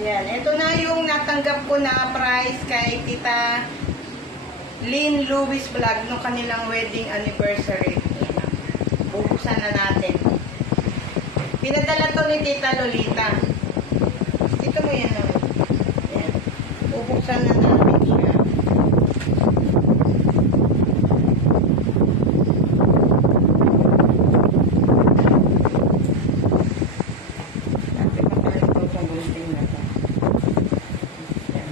Ayan, ito na yung natanggap ko na prize kay Tita Lynn Lewis Vlog nung kanilang wedding anniversary. Bubuksan na natin. Pinadala to ni Tita Lolita. Ito mo yan, no? Ayan. Bubuksan na natin siya. Dati pa tayo ito sa building na to. Ayan.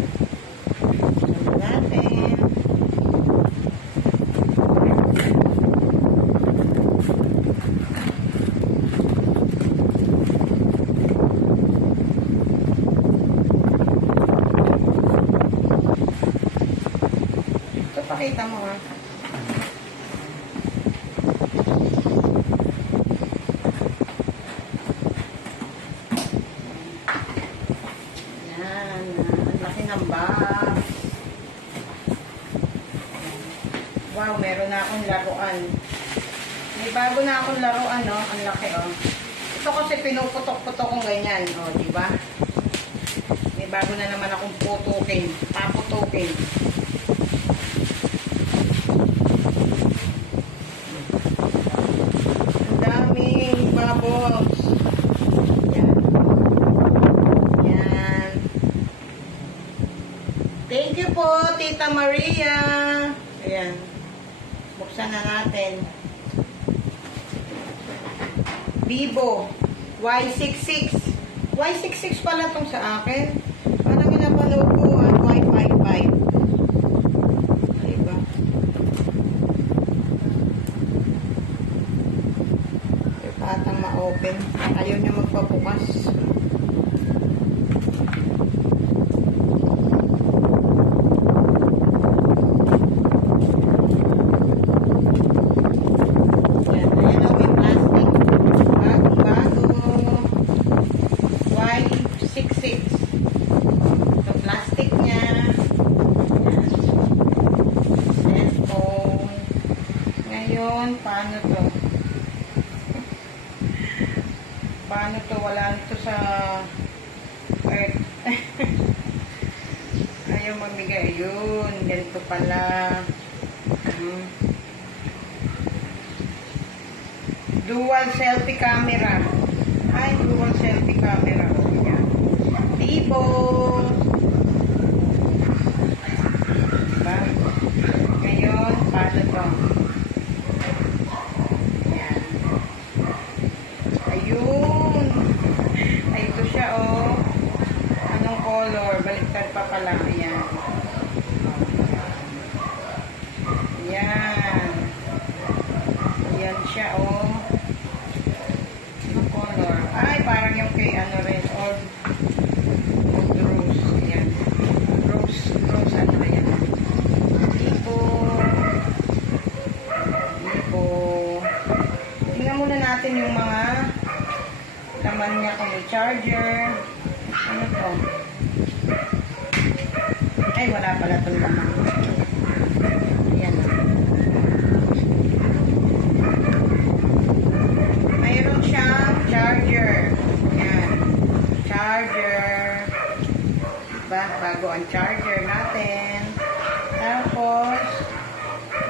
Buksan na natin. Ito, pakita mo ha. Yan. Ang laki. Wow, meron na akong laruan. May bago na akong laruan, no? Ang laki, oh. Ito kasi pinuputok-putok kong ganyan, oh, di ba? May bago na naman akong putukin. Paputukin. Ang bubbles. Yan. Yan. Thank you po, Tita Maria. Ayan. Buksan na natin. Vivo Y66. Y66 pala tong sa akin. Parang pinapanood ko at Wi-Fi 5. Diba? Yung patang ma-open. Ayaw niya magpabukas. Yan, ayan ang may plastic. Bagong-bago. Y66. Ito plastic niya. Yan. Cellphone. Ngayon, paano to? Paano to? Wala nito sa earth. Ayaw mamigay. Yun. Ganito pala. Hmm. Dual selfie camera. Ay, dual selfie camera. Yan. Vivo. Diba? Ngayon, paano to? Yan. Ayun. Ay, ito siya, oh. Anong color? Baliktad pa pala. Ayan. Yan. Yan siya, oh. Anong color? Ay, parang yung kay ano rin, old, old rose. Yan. Rose, rose, ano na yan? Tipo. Tipo. Tingnan muna natin yung mga laman niya kung charger. Ano to? Ay, wala pala itong laman. Ayan. Mayroon siyang charger. Yan. Charger. Diba? Bago ang charger natin. Tapos,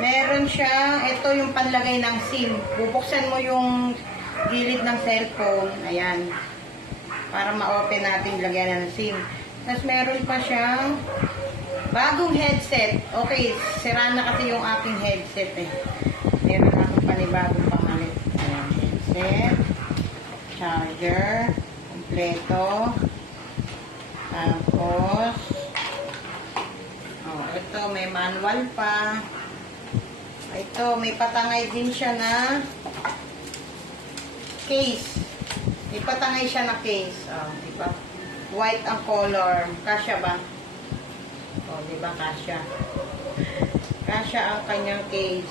meron siyang, ito yung panlagay ng SIM. Bubuksan mo yung gilid ng cellphone. Ayan. Para ma-open natin lagyan ng SIM. Tapos meron pa siyang bagong headset. Okay, sira na kasi yung aking headset eh. Meron akong panibagong pamalit. Ayan, headset, charger, kompleto. Tapos, oh, ito may manual pa. Ito, may patangay din siya na case. May patangay siya na case. Oh, di ba? White ang color. Kasya ba? Di ba kasya? Kasya ang kanyang case.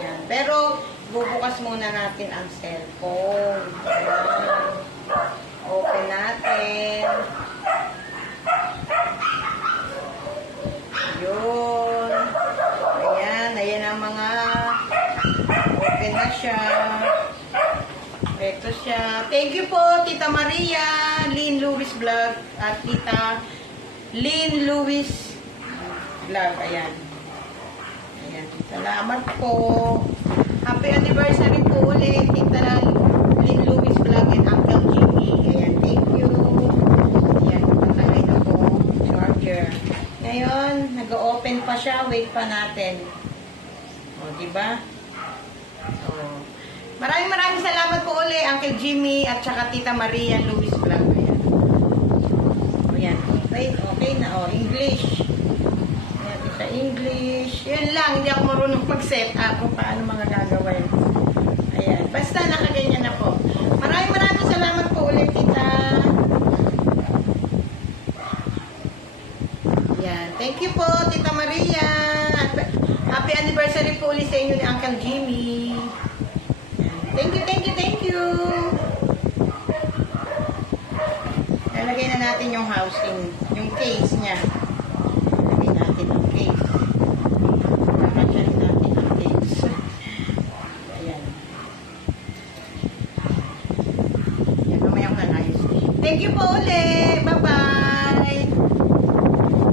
Yan. Pero, bubukas muna natin ang cellphone. Ayan. Open natin. Yun. Ayan. Ayan ang mga open na siya. Ito siya. Thank you po, Tita Maria, Lynn Lewis Vlog at Tita Lynn Lewis Vlog. Ayan. Ayan. Salamat po. Happy anniversary po ulit, Tita Lynn Lewis Vlog and Uncle Jimmy. Ayan, thank you. Ayan, patangay na po. Charger. Ngayon, nag-open pa siya. Wait pa natin. O, diba? So, maraming maraming salamat po uli, Uncle Jimmy at saka Tita Maria Luis Vlog. Ayan. Okay, na. O, English. Ayan, sa English. Yun lang, hindi ako marunong mag-set up kung paano mga gagawin. Ayan. Basta nakaganyan na po. Maraming maraming salamat po ulit, Tita. Ayan. Thank you po, Tita Maria. Happy anniversary po ulit sa inyo ni Uncle Jimmy. Thank you, thank you, thank you. Lalagay na natin yung housing, case niya. Lalagay natin yung case. Kakasyahin natin ang case. Ayan. Yan, mamaya ko na ayos. Thank you po ulit. Bye-bye.